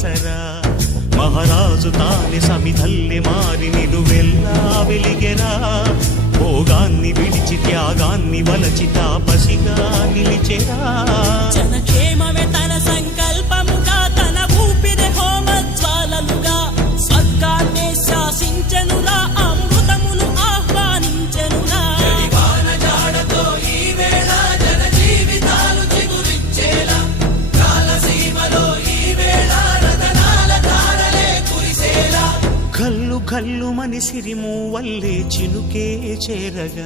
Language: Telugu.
ఆసరా మహారాజు తానే సమిధల్లె మారి నిలువెల్లా వెలిగెరా భోగాన్ని విడిచి త్యాగాన్ని వలచి తాపసిగా నిలిచెరా జనక్షేమమే తన సంకల్పముగా తన ఊపిరి హోమజ్వాలలుగా స్వర్గాన్నే శాసించెనురా అమృతమును ఆహ్వానించెనురా జాడతో ఈ వేళ జన జీవితాలు చిగురించేలా కాలసీమలో ఈ వేళ రతనాల ధారలే కురిసేలా కల్లు కల్లు మని సిరిము వల్లే చినుకే చేరగా